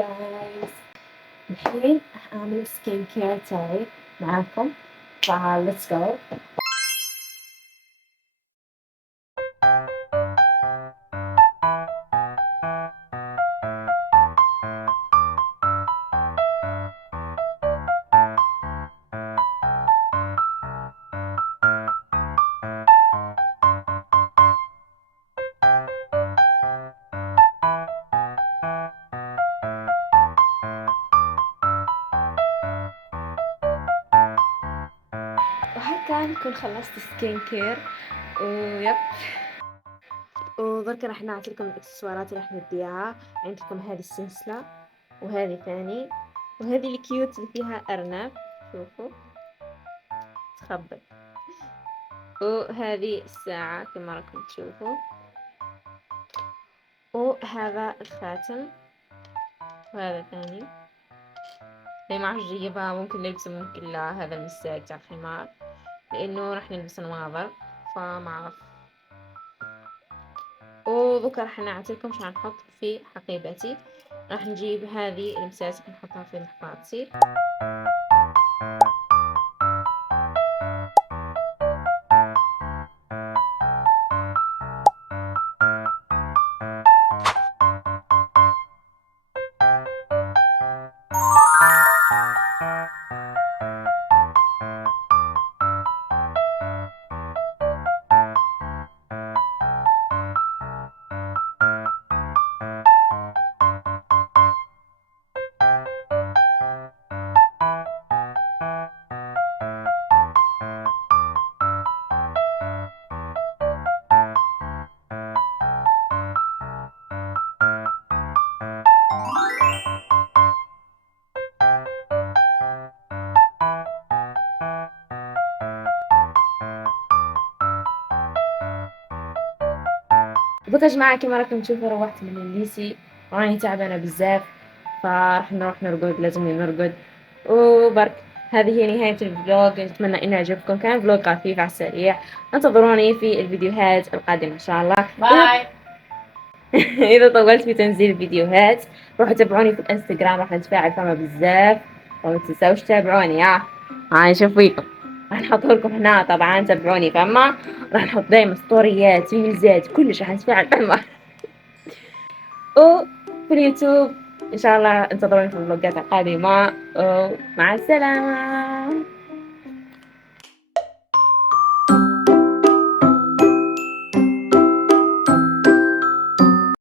جايز، الحين راح أعمل سكين كير تاعي معاكم، فليتس جو. وهكا نكون خلصت سكين كير ويب. وبركة راح نعطيكم الإكسسوارات اللي راح نبيعها. عندكم هذه السلسلة، وهذه ثاني، وهذه الكيوت اللي فيها أرنب، شوفوا تخبل، وهذه الساعة كما راكم تشوفوا، وهذا الخاتم، وهذا ثاني. هي ما عرفش جيبها، ممكن نلبسه ممكن لا، هذا المساك تاع الخمار لأنه راح نلبس نواظر فما عرف. وذكر راح نعطيكم شو نحط في حقيبتي. راح نجيب هذه المساسك نحطها في محفظتي. بقى يا جماعة كما راكم تشوفوا روحت من الليسي وراني تعبانة بزاف، فراح نروح نرقد، لازمني نرقد. وبرك هذه هي نهاية الفلوج، نتمنى انه عجبكم، كان فلوج خفيف على السريع. انتظروني في الفيديوهات القادمة ان شاء الله. باي. اذا طولت في تنزيل الفيديوهات روحوا تابعوني في الانستغرام، راح نتفاعل فما بزاف، وما تنساوش تابعوني. هاي نشوف فيكم، راح نحط لكم هنا طبعا تابعوني فما، راح نحط دايما ستوريات ريلزات كلش راح نتفاعل فما. وفي اليوتيوب ان شاء الله انتظروني في الفلوجات القادمة، ومع السلامة.